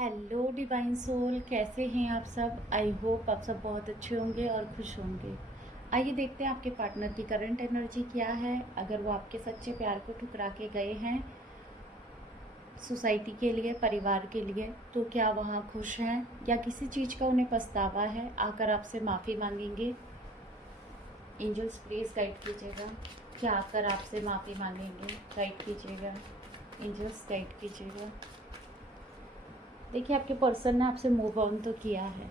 Hello divine soul, कैसे हैं आप सब। आई होप आप सब बहुत अच्छे होंगे और खुश होंगे। आइए देखते हैं आपके पार्टनर की करंट एनर्जी क्या है। अगर वो आपके सच्चे प्यार को ठुकरा के गए हैं सोसाइटी के लिए, परिवार के लिए, तो क्या वहाँ खुश हैं या किसी चीज़ का उन्हें पछतावा है, आकर आपसे माफ़ी मांगेंगे। एंजल्स प्लीज़ गाइड कीजिएगा, क्या आकर आपसे माफ़ी मांगेंगे। गाइड कीजिएगा, एंजल्स गाइड कीजिएगा। देखिए, आपके पर्सन ने आपसे मूव ऑन तो किया है,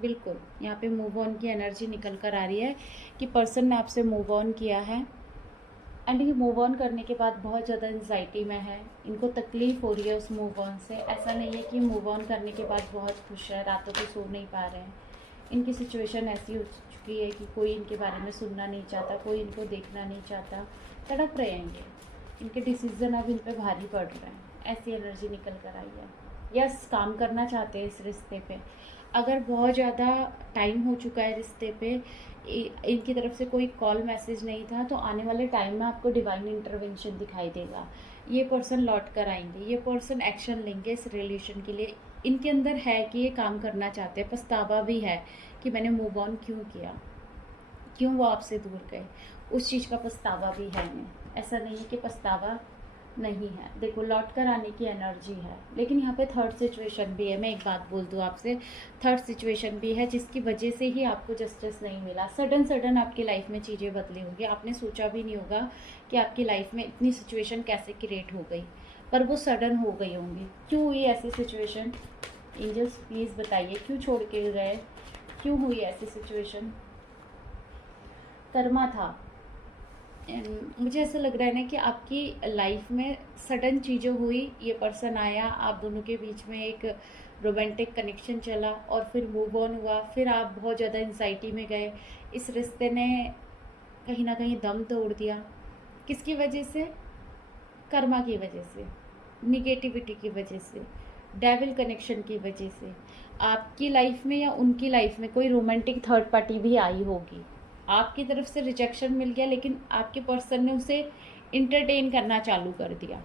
बिल्कुल यहाँ पे मूव ऑन की एनर्जी निकल कर आ रही है कि पर्सन ने आपसे मूव ऑन किया है। एंड ये मूव ऑन करने के बाद बहुत ज़्यादा एंजाइटी में है, इनको तकलीफ़ हो रही है उस मूव ऑन से। ऐसा नहीं है कि मूव ऑन करने के बाद बहुत खुश है, रातों को सो नहीं पा रहे हैं। इनकी सिचुएशन ऐसी हो चुकी है कि कोई इनके बारे में सुनना नहीं चाहता, कोई इनको देखना नहीं चाहता, तड़प रहेंगे। इनके डिसीज़न अब इन पर भारी पड़ रहे हैं, ऐसी एनर्जी निकल कर आई है। यस, काम करना चाहते हैं इस रिश्ते पे। अगर बहुत ज़्यादा टाइम हो चुका है रिश्ते पे, इनकी तरफ से कोई कॉल मैसेज नहीं था, तो आने वाले टाइम में आपको डिवाइन इंटरवेंशन दिखाई देगा। ये पर्सन लौट कर आएंगे, ये पर्सन एक्शन लेंगे इस रिलेशन के लिए। इनके अंदर है कि ये काम करना चाहते हैं, पछतावा भी है कि मैंने मूव ऑन क्यों किया, क्यों वो आपसे दूर गए, उस चीज़ का पछतावा भी है इन्हें। ऐसा नहीं है कि पछतावा नहीं है। देखो, लौट कर आने की एनर्जी है, लेकिन यहाँ पे थर्ड सिचुएशन भी है। मैं एक बात बोल दूँ आपसे, थर्ड सिचुएशन भी है जिसकी वजह से ही आपको जस्टिस नहीं मिला। सडन सडन आपकी लाइफ में चीज़ें बदली होंगी, आपने सोचा भी नहीं होगा कि आपकी लाइफ में इतनी सिचुएशन कैसे क्रिएट हो गई, पर वो सडन हो गई होंगी। क्यों हुई ऐसी सिचुएशन, एंजल्स प्लीज़ बताइए, क्यों छोड़ के गए, क्यों हुई ऐसी सिचुएशन। कर्मा था। मुझे ऐसा लग रहा है ना कि आपकी लाइफ में सडन चीज़ें हुई, ये पर्सन आया, आप दोनों के बीच में एक रोमांटिक कनेक्शन चला और फिर मूव ऑन हुआ, फिर आप बहुत ज़्यादा एंजाइटी में गए। इस रिश्ते ने कहीं ना कहीं दम तोड़ दिया। किसकी वजह से? कर्मा की वजह से, निगेटिविटी की वजह से, डेविल कनेक्शन की वजह से। आपकी लाइफ में या उनकी लाइफ में कोई रोमांटिक थर्ड पार्टी भी आई होगी, आपकी तरफ से रिजेक्शन मिल गया, लेकिन आपके पर्सन ने उसे इंटरटेन करना चालू कर दिया।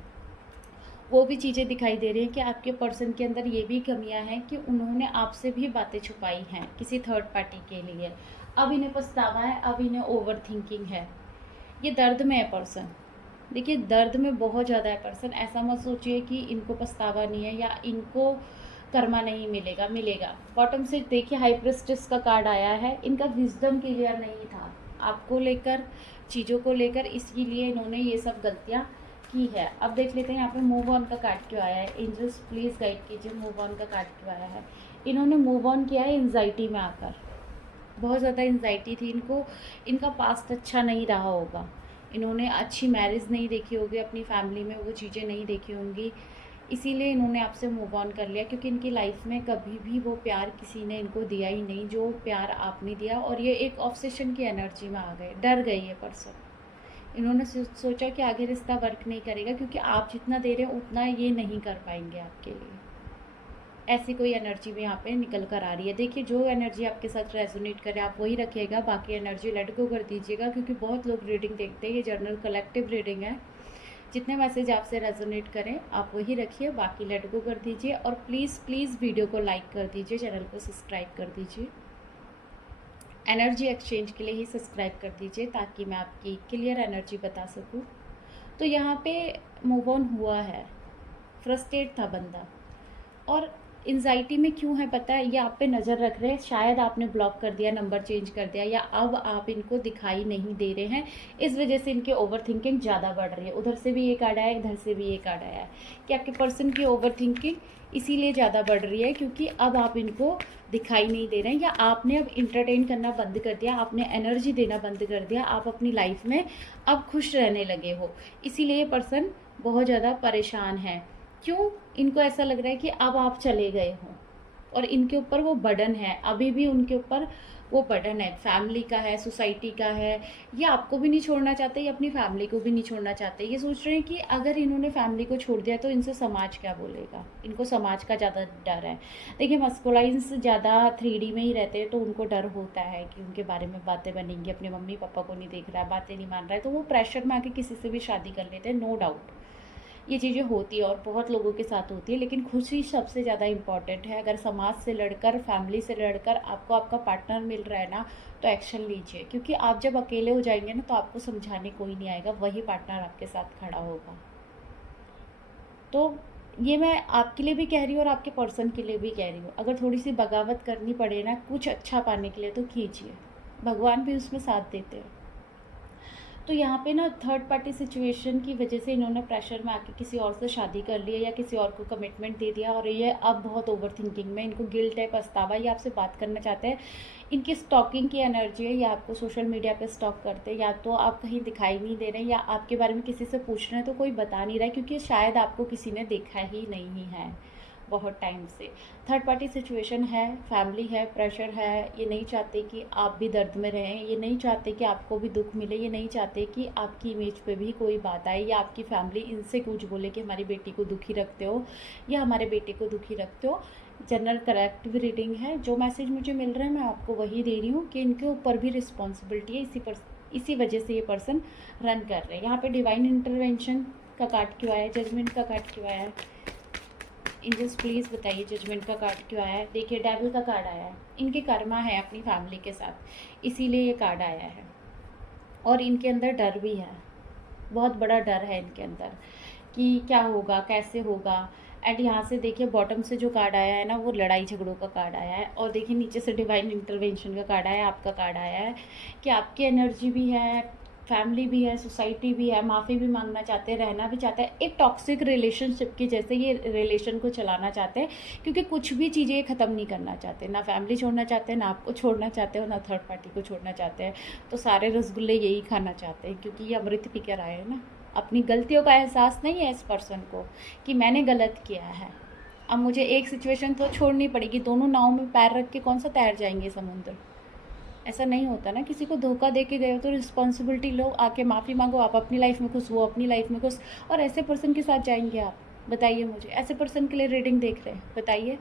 वो भी चीज़ें दिखाई दे रही हैं कि आपके पर्सन के अंदर ये भी कमियां हैं कि उन्होंने आपसे भी बातें छुपाई हैं किसी थर्ड पार्टी के लिए। अब इन्हें पछतावा है, अब इन्हें ओवर थिंकिंग है, ये दर्द में है पर्सन। देखिए, दर्द में बहुत ज़्यादा है पर्सन। ऐसा मत सोचिए कि इनको पछतावा नहीं है या इनको कर्मा नहीं मिलेगा, मिलेगा। बॉटम से देखिए, हाई प्रेस्टिस का कार्ड आया है। इनका विजडम क्लियर नहीं था आपको लेकर, चीज़ों को लेकर, इसीलिए इन्होंने ये सब गलतियाँ की है। अब देख लेते हैं यहाँ पे मूव ऑन का कार्ड क्यों आया है। एंजल्स प्लीज़ गाइड कीजिए, मूव ऑन का कार्ड क्यों आया है। इन्होंने मूव ऑन किया है एंजाइटी में आकर, बहुत ज़्यादा एंजाइटी थी इनको। इनका पास्ट अच्छा नहीं रहा होगा, इन्होंने अच्छी मैरिज नहीं देखी होगी, अपनी फैमिली में वो चीज़ें नहीं देखी होंगी, इसीलिए इन्होंने आपसे मूव ऑन कर लिया। क्योंकि इनकी लाइफ में कभी भी वो प्यार किसी ने इनको दिया ही नहीं जो प्यार आपने दिया, और ये एक ऑब्सेशन की एनर्जी में आ गए, डर गई ये पर्सन। इन्होंने सोचा कि आगे रिश्ता वर्क नहीं करेगा, क्योंकि आप जितना दे रहे हो उतना ये नहीं कर पाएंगे आपके लिए। ऐसी कोई एनर्जी में यहाँ पे निकल कर आ रही है। देखिए, जो एनर्जी आपके साथ रेजोनेट करे आप वही रखिएगा, बाकी एनर्जी लेट गो कर दीजिएगा। क्योंकि बहुत लोग रीडिंग देखते हैं, ये जर्नल कलेक्टिव रीडिंग है। जितने मैसेज आपसे रेजोनेट करें आप वही रखिए, बाकी लेट गो कर दीजिए। और प्लीज़ प्लीज़ वीडियो को लाइक कर दीजिए, चैनल को सब्सक्राइब कर दीजिए। एनर्जी एक्सचेंज के लिए ही सब्सक्राइब कर दीजिए ताकि मैं आपकी क्लियर एनर्जी बता सकूँ। तो यहाँ पे मूव ऑन हुआ है, फ्रस्ट्रेट था बंदा, और एंजाइटी में क्यों है पता है, ये आप पे नज़र रख रहे हैं। शायद आपने ब्लॉक कर दिया, नंबर चेंज कर दिया, या अब आप इनको दिखाई नहीं दे रहे हैं, इस वजह से इनकी ओवर थिंकिंग ज़्यादा बढ़ रही है। उधर से भी ये कार्ड आया, इधर से भी ये कार्ड आया है कि आपके पर्सन की ओवर थिंकिंग इसीलिए ज़्यादा बढ़ रही है क्योंकि अब आप इनको दिखाई नहीं दे रहे हैं, या आपने अब इंटरटेन करना बंद कर दिया, आपने एनर्जी देना बंद कर दिया, आप अपनी लाइफ में अब खुश रहने लगे हो। इसीलिए ये पर्सन बहुत ज़्यादा परेशान है। क्यों? इनको ऐसा लग रहा है कि अब आप चले गए हो और इनके ऊपर वो बर्डन है, अभी भी उनके ऊपर वो बर्डन है, फैमिली का है, सोसाइटी का है। ये आपको भी नहीं छोड़ना चाहते, ये अपनी फैमिली को भी नहीं छोड़ना चाहते। ये सोच रहे हैं कि अगर इन्होंने फैमिली को छोड़ दिया तो इनसे समाज क्या बोलेगा, इनको समाज का ज़्यादा डर है। देखिए, मस्कुलाइंस ज़्यादा 3D में ही रहते हैं तो उनको डर होता है कि उनके बारे में बातें बनेंगी, अपने मम्मी पापा को नहीं देख रहा है, बातें नहीं मान रहा है, तो वो प्रेशर में आके किसी से भी शादी कर लेते हैं, नो डाउट। ये चीज़ें होती है और बहुत लोगों के साथ होती है, लेकिन खुशी सबसे ज़्यादा इम्पॉर्टेंट है। अगर समाज से लड़कर, फैमिली से लड़कर आपको आपका पार्टनर मिल रहा है ना, तो एक्शन लीजिए, क्योंकि आप जब अकेले हो जाएंगे ना तो आपको समझाने कोई नहीं आएगा, वही पार्टनर आपके साथ खड़ा होगा। तो ये मैं आपके लिए भी कह रही हूँ और आपके पर्सन के लिए भी कह रही हूँ, अगर थोड़ी सी बगावत करनी पड़े ना कुछ अच्छा पाने के लिए तो कीजिए, भगवान भी उसमें साथ देते हैं। तो यहाँ पे ना थर्ड पार्टी सिचुएशन की वजह से इन्होंने प्रेशर में आके किसी और से शादी कर ली है या किसी और को कमिटमेंट दे दिया, और ये अब बहुत ओवर थिंकिंग में, इनको गिल्ट है, पछतावा, ये आपसे बात करना चाहते हैं। इनकी स्टॉकिंग की एनर्जी है, या आपको सोशल मीडिया पे स्टॉक करते हैं, या तो आप कहीं दिखाई नहीं दे रहे हैं, या आपके बारे में किसी से पूछ रहे हैं तो कोई बता नहीं रहा है, क्योंकि शायद आपको किसी ने देखा ही नहीं है बहुत टाइम से। थर्ड पार्टी सिचुएशन है, फैमिली है, प्रेशर है, ये नहीं चाहते कि आप भी दर्द में रहें, ये नहीं चाहते कि आपको भी दुख मिले, ये नहीं चाहते कि आपकी इमेज पे भी कोई बात आए या आपकी फैमिली इनसे कुछ बोले कि हमारी बेटी को दुखी रखते हो या हमारे बेटे को दुखी रखते हो। जनरल करेक्टिव रीडिंग है, जो मैसेज मुझे मिल रहा है मैं आपको वही दे रही हूँ कि इनके ऊपर भी रिस्पॉन्सिबिलिटी है, इसी वजह से ये पर्सन रन कर रहे हैं। यहाँ पे डिवाइन इंटरवेंशन का कार्ड क्यों आया है, जजमेंट का कार्ड क्यों आया है, एंजल्स प्लीज़ बताइए जजमेंट का कार्ड क्यों आया है। देखिए डेविल का कार्ड आया है, इनके कर्मा है अपनी फैमिली के साथ, इसीलिए ये कार्ड आया है। और इनके अंदर डर भी है, बहुत बड़ा डर है इनके अंदर कि क्या होगा, कैसे होगा। एंड यहाँ से देखिए बॉटम से जो कार्ड आया है ना, वो लड़ाई झगड़ों का कार्ड आया है, और देखिए नीचे से डिवाइन इंटरवेंशन का कार्ड आया है, आपका कार्ड आया है कि आपकी एनर्जी भी है, फैमिली भी है, सोसाइटी भी है, माफ़ी भी मांगना चाहते हैं, रहना भी चाहते हैं एक टॉक्सिक रिलेशनशिप की जैसे ये रिलेशन को चलाना चाहते हैं, क्योंकि कुछ भी चीज़ें ख़त्म नहीं करना चाहते, ना फैमिली छोड़ना चाहते हैं, ना आपको छोड़ना चाहते हो, ना थर्ड पार्टी को छोड़ना चाहते हैं। तो सारे रसगुल्ले यही खाना चाहते हैं, क्योंकि ये अमृत पी कर आए हैं ना। अपनी गलतियों का एहसास नहीं है इस पर्सन को कि मैंने गलत किया है, अब मुझे एक सिचुएशन तो छोड़नी पड़ेगी, दोनों नाव में पैर रख के कौन सा तैर जाएंगे समुद्र। ऐसा नहीं होता ना, किसी को धोखा दे के गए हो तो रिस्पॉन्सिबिलिटी लो, आके माफ़ी मांगो, आप अपनी लाइफ में खुश, वो अपनी लाइफ में खुश। और ऐसे पर्सन के साथ जाएंगे आप, बताइए मुझे, ऐसे पर्सन के लिए रीडिंग देख रहे हैं, बताइए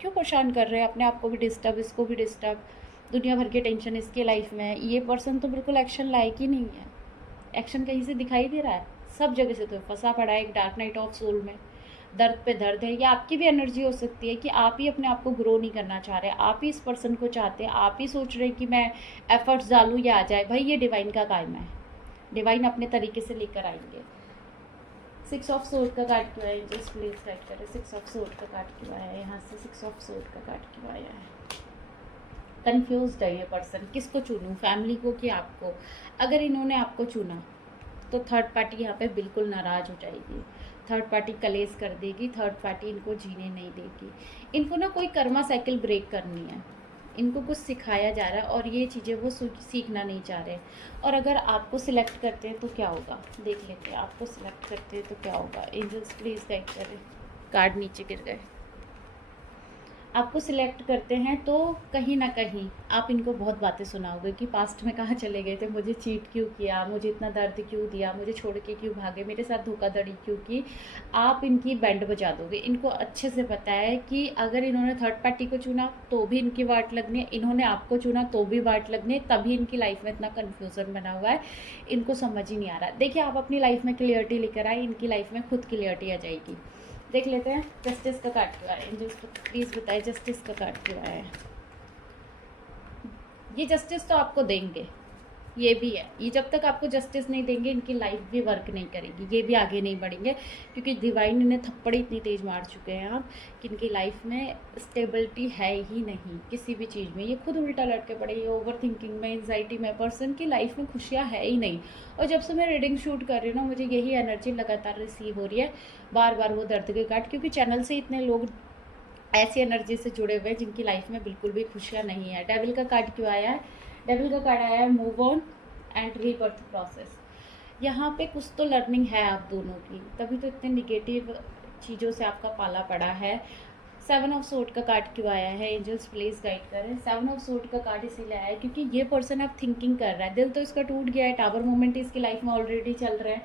क्यों परेशान कर रहे हैं अपने आप को भी डिस्टर्ब, इसको भी डिस्टर्ब, दुनिया भर की टेंशन इसके लाइफ में है। ये पर्सन तो बिल्कुल एक्शन लायक ही नहीं है, एक्शन कहीं से दिखाई दे रहा है, सब जगह से तो फंसा पड़ा है एक डार्क नाइट ऑफ सोल में, दर्द पे दर्द है। या आपकी भी एनर्जी हो सकती है कि आप ही अपने आप को ग्रो नहीं करना चाह रहे, आप ही इस पर्सन को चाहते हैं, आप ही सोच रहे हैं कि मैं एफर्ट्स डालूँ या आ जाए। भाई ये डिवाइन का काम है, डिवाइन अपने तरीके से लेकर आएंगे। 6 ऑफ सोर्ड का कार्ड क्यों आया, जस्ट प्लीज राइट करें। 6 ऑफ सोर्ड का कार्ड क्यों आया है, यहाँ से 6 ऑफ सोर्ड का कार्ड क्यों आया है। कंफ्यूज्ड है ये पर्सन, किसको चुनूँ, फैमिली को कि आपको। अगर इन्होंने आपको चुना तो थर्ड पार्टी यहाँ पे बिल्कुल नाराज़ हो जाएगी, थर्ड पार्टी कलेश कर देगी, थर्ड पार्टी इनको जीने नहीं देगी। इनको ना कोई कर्मा साइकिल ब्रेक करनी है, इनको कुछ सिखाया जा रहा है और ये चीज़ें वो सीखना नहीं चाह रहे। और अगर आपको सिलेक्ट करते हैं तो क्या होगा, देख लेते हैं, आपको सिलेक्ट करते हैं तो क्या होगा। एंजल्स प्लीज़ गाइड करें, कार्ड नीचे गिर गए। आपको सिलेक्ट करते हैं तो कहीं ना कहीं आप इनको बहुत बातें सुनाओगे कि पास्ट में कहाँ चले गए थे, मुझे चीट क्यों किया, मुझे इतना दर्द क्यों दिया, मुझे छोड़ के क्यों भागे, मेरे साथ धोखाधड़ी क्यों की। आप इनकी बैंड बजा दोगे। इनको अच्छे से पता है कि अगर इन्होंने थर्ड पार्टी को चुना तो भी इनकी वाट लगनी है, इन्होंने आपको चुना तो भी वाट लगनी है, तभी इनकी लाइफ में इतना कन्फ्यूज़न बना हुआ है, इनको समझ ही नहीं आ रहा। देखिए आप अपनी लाइफ में क्लियरिटी लेकर आए, इनकी लाइफ में खुद क्लियरिटी आ जाएगी। देख लेते हैं जस्टिस का कार्ड क्यों आया, एंजल्स प्लीज़ बताइए जस्टिस का कार्ड क्यों आया है। ये जस्टिस तो आपको देंगे, ये भी है, ये जब तक आपको जस्टिस नहीं देंगे इनकी लाइफ भी वर्क नहीं करेगी, ये भी आगे नहीं बढ़ेंगे, क्योंकि डिवाइन इन्हें थप्पड़ इतनी तेज़ मार चुके हैं आप कि इनकी लाइफ में स्टेबिलिटी है ही नहीं किसी भी चीज़ में। ये खुद उल्टा लटके पड़े, ये ओवर थिंकिंग में, एंजाइटी में, पर्सन की लाइफ में खुशियाँ है ही नहीं। और जब से मैं रीडिंग शूट कर रही हूँ ना, मुझे यही एनर्जी लगातार रिसीव हो रही है, बार बार वो दर्द के कार्ड, क्योंकि चैनल से इतने लोग ऐसी एनर्जी से जुड़े हुए हैं जिनकी लाइफ में बिल्कुल भी खुशियाँ नहीं है। डेविल का कार्ड क्यों आया है, डेविल का कार्ड आया है move on and rebirth process. यहाँ पे कुछ तो लर्निंग है आप दोनों की, तभी तो इतने निगेटिव चीज़ों से आपका पाला पड़ा है। 7 ऑफ सोर्ड का कार्ड क्यों आया है, एंजल्स प्लीज़ गाइड करें। 7 ऑफ सोर्ड का कार्ड इसीलिए आया है क्योंकि ये पर्सन अब थिंकिंग कर रहा है, दिल तो इसका टूट गया है, टावर मोमेंट इसकी लाइफ में ऑलरेडी चल रहा है।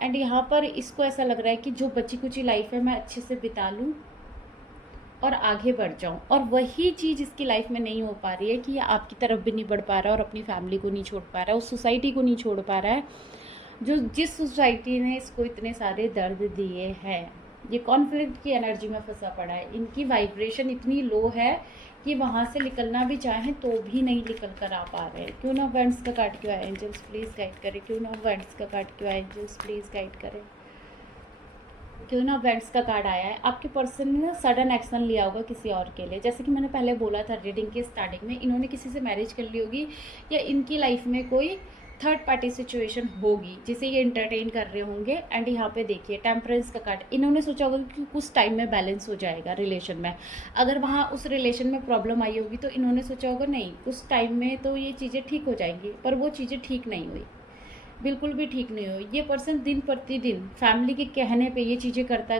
एंड यहाँ पर इसको ऐसा लग रहा है कि जो बची कुची लाइफ है मैं अच्छे से बिता लूँ और आगे बढ़ जाऊं, और वही चीज़ इसकी लाइफ में नहीं हो पा रही है कि ये आपकी तरफ भी नहीं बढ़ पा रहा है और अपनी फैमिली को नहीं छोड़ पा रहा है, उस सोसाइटी को नहीं छोड़ पा रहा है। जो जिस सोसाइटी ने इसको इतने सारे दर्द दिए हैं, ये कॉन्फ्लिक्ट की एनर्जी में फंसा पड़ा है। इनकी वाइब्रेशन इतनी लो है कि वहाँ से निकलना भी चाहें तो भी नहीं निकल कर आ पा रहे हैं। क्यों ना वेंट्स का कार्ड क्यों आए एंजल्स प्लीज़ गाइड करें। क्यों ना वेंट्स का कार्ड क्यों आए एंजल्स प्लीज़ गाइड करें। क्यों ना वेंट्स का कार्ड आया है। आपके पर्सन ने ना सडन एक्शन लिया होगा किसी और के लिए। जैसे कि मैंने पहले बोला था रीडिंग के स्टार्टिंग में, इन्होंने किसी से मैरिज कर ली होगी या इनकी लाइफ में कोई थर्ड पार्टी सिचुएशन होगी जिसे ये इंटरटेन कर रहे होंगे। एंड यहाँ पे देखिए टेम्परेंस का कार्ड, इन्होंने सोचा होगा कि कुछ टाइम में बैलेंस हो जाएगा रिलेशन में। अगर वहाँ उस रिलेशन में प्रॉब्लम आई होगी तो इन्होंने सोचा होगा नहीं कुछ टाइम में तो ये चीज़ें ठीक हो जाएंगी, पर वो चीज़ें ठीक नहीं हुई, बिल्कुल भी ठीक नहीं हुई। ये पर्सन दिन प्रतिदिन फैमिली के कहने पे ये चीज़ें करता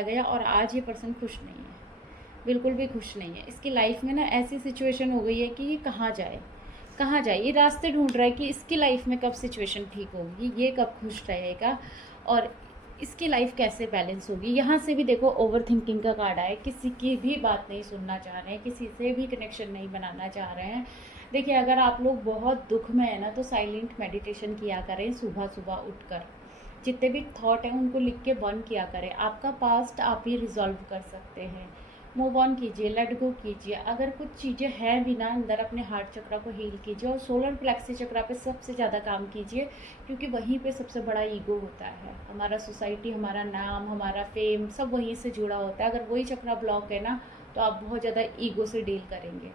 गया और आज ये पर्सन खुश नहीं है, बिल्कुल भी खुश नहीं है। इसकी लाइफ में ना ऐसी सिचुएशन हो गई है कि ये कहाँ जाए, ये रास्ते ढूंढ रहा है कि इसकी लाइफ में कब सिचुएशन ठीक होगी, ये कब खुश रहेगा और इसकी लाइफ कैसे बैलेंस होगी। यहाँ से भी देखो ओवर थिंकिंग का कार्ड है, किसी की भी बात नहीं सुनना चाह रहे हैं, किसी से भी कनेक्शन नहीं बनाना चाह रहे हैं। देखिए अगर आप लोग बहुत दुख में है ना तो साइलेंट मेडिटेशन किया करें सुबह सुबह उठकर। जितने भी थॉट हैं उनको लिख के बर्न किया करें। आपका पास्ट आप ही रिजॉल्व कर सकते हैं। मूव ऑन कीजिए, लेट गो कीजिए। अगर कुछ चीज़ें हैं भी ना अंदर, अपने हार्ट चक्रा को हील कीजिए और सोलर प्लेक्सी चक्रा पे सबसे ज़्यादा काम कीजिए, क्योंकि वहीं पे सबसे बड़ा ईगो होता है। हमारा सोसाइटी, हमारा नाम, हमारा फेम सब वहीं से जुड़ा होता है। अगर वही चक्रा ब्लॉक है ना तो आप बहुत ज़्यादा ईगो से डील करेंगे।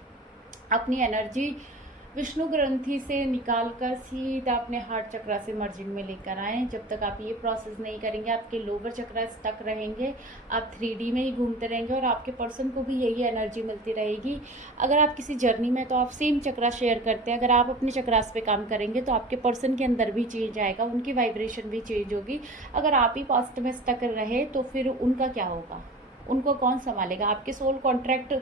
अपनी एनर्जी विष्णु ग्रंथि से निकाल कर सीधा अपने हार्ट चक्रा से मर्जिंग में लेकर आएँ। जब तक आप ये प्रोसेस नहीं करेंगे आपके लोअर चक्रा स्टक रहेंगे, आप 3D में ही घूमते रहेंगे और आपके पर्सन को भी यही एनर्जी मिलती रहेगी। अगर आप किसी जर्नी में तो आप सेम चक्रा शेयर करते हैं, अगर आप अपने चक्रास पे काम करेंगे तो आपके पर्सन के अंदर भी चेंज आएगा, उनकी वाइब्रेशन भी चेंज होगी। अगर आप ही पास्ट में स्टक रहे तो फिर उनका क्या होगा, उनको कौन संभालेगा। आपके सोल कॉन्ट्रैक्ट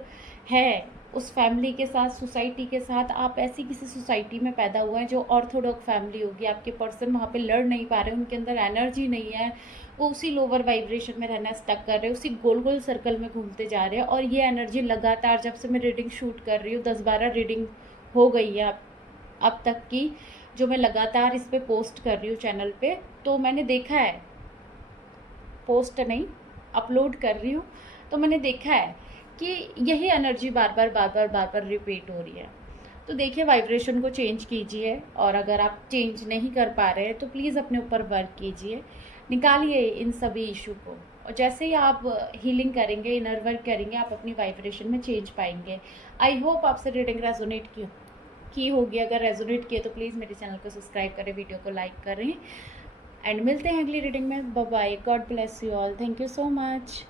है उस फैमिली के साथ, सोसाइटी के साथ। आप ऐसी किसी सोसाइटी में पैदा हुए हैं जो ऑर्थोडॉक्स फैमिली होगी, आपके पर्सन वहाँ पे लड़ नहीं पा रहे, उनके अंदर एनर्जी नहीं है, वो उसी लोअर वाइब्रेशन में रहना स्टक कर रहे हैं, उसी गोल गोल सर्कल में घूमते जा रहे हैं। और ये एनर्जी लगातार जब से मैं रीडिंग शूट कर रही हूँ 10-12 रीडिंग हो गई है अब तक की, जो मैं लगातार इस पर पोस्ट कर रही हूँ चैनल पे, तो मैंने देखा है, पोस्ट नहीं अपलोड कर रही हूँ, तो मैंने देखा है कि यही एनर्जी बार बार रिपीट हो रही है। तो देखिए वाइब्रेशन को चेंज कीजिए, और अगर आप चेंज नहीं कर पा रहे हैं तो प्लीज़ अपने ऊपर वर्क कीजिए, निकालिए इन सभी इशू को। और जैसे ही आप हीलिंग करेंगे, इनर वर्क करेंगे, आप अपनी वाइब्रेशन में चेंज पाएंगे। आई होप आपसे रीडिंग रेजोनेट की होगी। अगर रेजोनेट किए तो प्लीज़ मेरे चैनल को सब्सक्राइब करें, वीडियो को लाइक करें, एंड मिलते हैं अगली रीडिंग में। Bye bye, God bless you all, thank you so much.